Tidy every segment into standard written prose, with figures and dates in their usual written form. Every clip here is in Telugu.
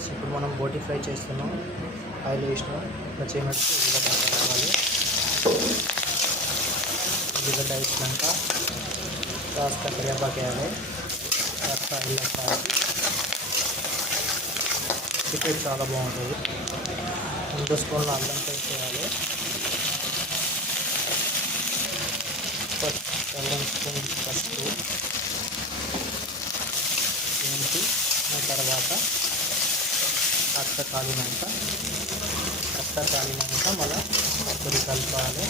ఫ్రెండ్స్, ఇప్పుడు మనం బోటీ ఫ్రై చేస్తున్నాం. ఆయిల్ వేసినాం. ఇట్లా చేయనట్టు ఉల్లిగడ్డ కలపాలి. ఉల్లిగడ్డ వేసినాక కాస్త కరివేపాకు వేయాలి. కాస్త ఉల్లిపాయ చికెన్ చాలా బాగుంటుంది. 2 స్పూన్ల అల్లం పేస్ట్ వేయాలి. 7 స్పూన్ పసుపు వేసి తర్వాత కాస్త కాలినాక మళ్ళీ కొద్ది కలపాలి.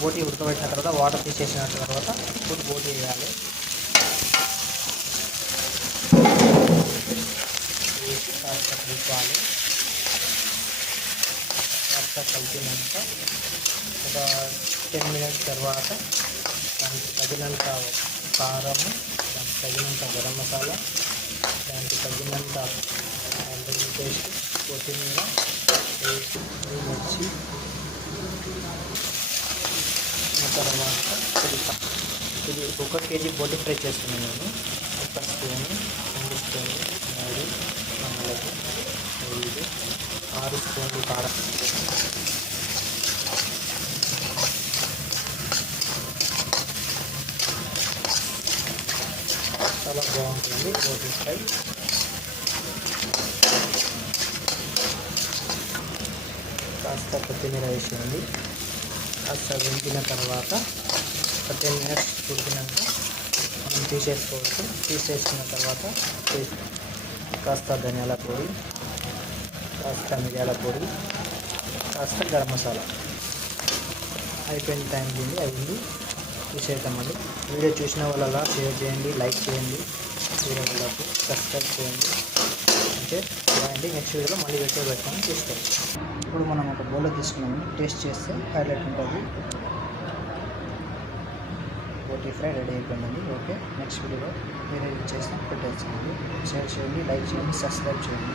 బోటీ ఉడకబెట్టిన తర్వాత వాటర్ తీసేసిన తర్వాత ఇప్పుడు బోటీ వేయాలి. వేసి కాస్త కలపాలి. కాస్త కలిపినాక ఒక 10 మినిట్స్ తర్వాత దానికి తగినంత కారము, దానికి తగినంత గరం మసాలా, దానికి తగినంత అల్లం పేస్ట్, కొత్తిమీర వేసి మిర్చి తర్వాత ఇది 1 కేజీ బోటీ ఫ్రై చేస్తున్నాను నేను. 1 స్పూను, 2 స్పూన్లు, 3, 4, 5, 6 స్పూన్లు కారం, చాలా బాగుంటుంది బోటీ ఫ్రై. కాస్త కొత్తిమీర వేసేయండి. కాస్త వేగిన తర్వాత 10 మినిట్స్ ఉడికినాక మనం తీసేసుకోవచ్చు. తీసేసుకున్న తర్వాత కాస్త ధనియాల పొడి, కాస్త మిరియాల పొడి, కాస్త గరం మసాలా. అయిపోయిన టైం దీన్ని అయింది, తీసేద్దామండి. వీడియో చూసిన వాళ్ళ షేర్ చేయండి, లైక్ చేయండి, వేరే వాళ్ళకు సబ్స్క్రైబ్ చేయండి. అంటే బాగుంది. నెక్స్ట్ వీడియోలో మళ్ళీ పెట్టుకొని తీసుకోవచ్చు. ఇప్పుడు మనం ఒక బౌల్లో తీసుకున్నామని టేస్ట్ చేస్తే హైలైట్ ఉంటుంది. బోటీ ఫ్రై రెడీ అయిపోయిందండి. ఓకే, నెక్స్ట్ వీడియోలో వేరే చేస్తాం. పెట్టేసేయండి. షేర్ చేయండి, లైక్ చేయండి, సబ్స్క్రైబ్ చేయండి.